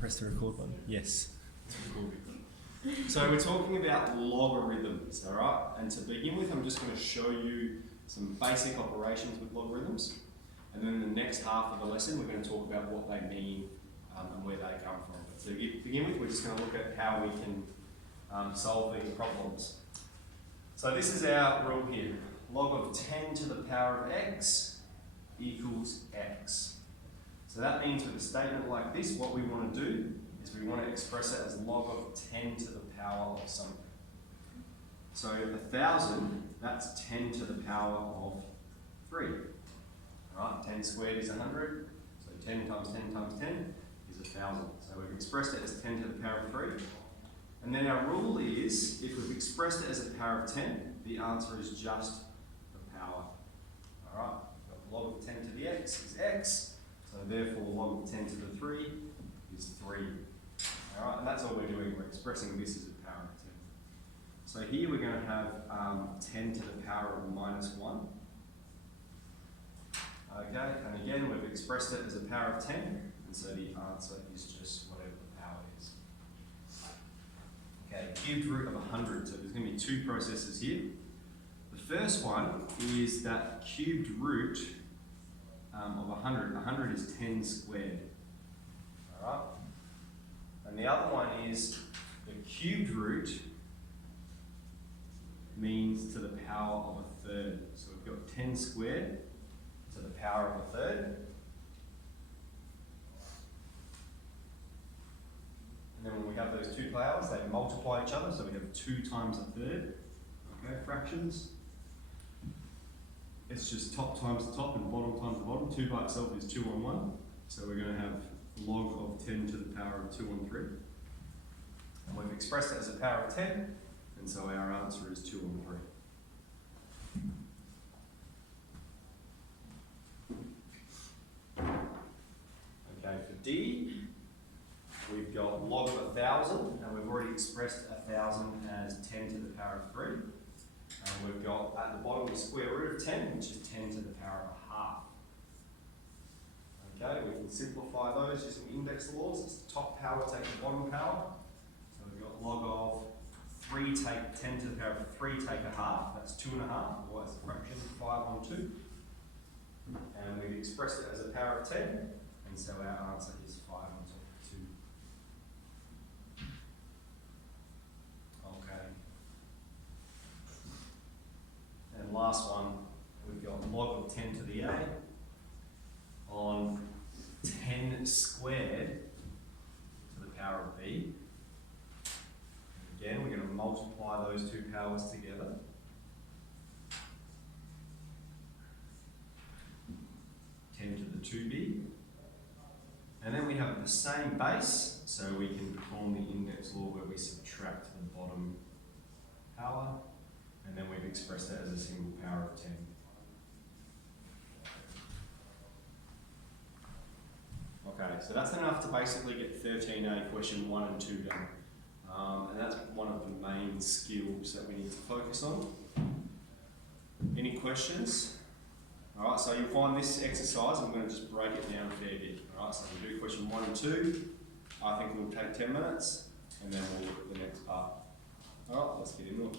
Press the record button. Yes. So we're talking about logarithms, all right? And to begin with, I'm just going to show you some basic operations with logarithms. And then in the next half of the lesson, we're going to talk about what they mean and where they come from. But to begin with, we're just going to look at how we can solve these problems. So this is our rule here. Log of 10 to the power of x equals x. So that means with a statement like this, what we want to do is we want to express it as log of 10 to the power of something. So 1,000, that's 10 to the power of 3. All right, 10 squared is 100, so 10 times 10 times 10 is 1,000. So we've expressed it as 10 to the power of 3. And then our rule is, if we've expressed it as a power of 10, the answer is just the power. All right, log of 10 to the x is x, so therefore log of 10 to the 3 is 3. All right, and that's all we're doing. We're expressing this as a power of 10. So here we're going to have 10 to the power of minus 1. Okay, and again we've expressed it as a power of 10, and so the answer is just whatever the power is. Okay, cubed root of 100, so there's going to be two processes here. The first one is that cubed root of 100. 100 is 10 squared. All right? And the other one is the cubed root means to the power of a third. So we've got 10 squared to the power of a third. And then when we have those two powers, they multiply each other, so we have 2 times a third. Okay, fractions. It's just top times the top and bottom times the bottom. 2 by itself is 2 on 1. So we're going to have log of 10 to the power of 2 on 3. And we've expressed it as a power of 10, and so our answer is 2 on 3. Okay, for D, we've got log of 1,000, and we've already expressed 1,000 as 10 to the power of 3. And we've got at the bottom the square root of 10, which is 10 to the power of a half. Okay, we can simplify those using index laws. It's the top power take the bottom power. So we've got log of 3 take 10 to the power of 3 take a half. That's 2.5, or as a fraction, 5 on 2. And we've expressed it as a power of 10, and so our answer is 5 on top of 2. Okay. And last one, we've got log of 10 to the a on 10 squared to the power of b. Again, we're going to multiply those two powers together. To the 2b. And then we have the same base, so we can perform the index law where we subtract the bottom power, and then we've expressed it as a single power of 10. Okay, so that's enough to basically get 13A question 1 and 2 done. And that's one of the main skills that we need to focus on. Any questions? Alright, so you'll find this exercise, I'm going to just break it down a fair bit. Alright, so we'll do question 1 and 2. I think we'll take 10 minutes, and then we'll look at the next part. Alright, let's get into it.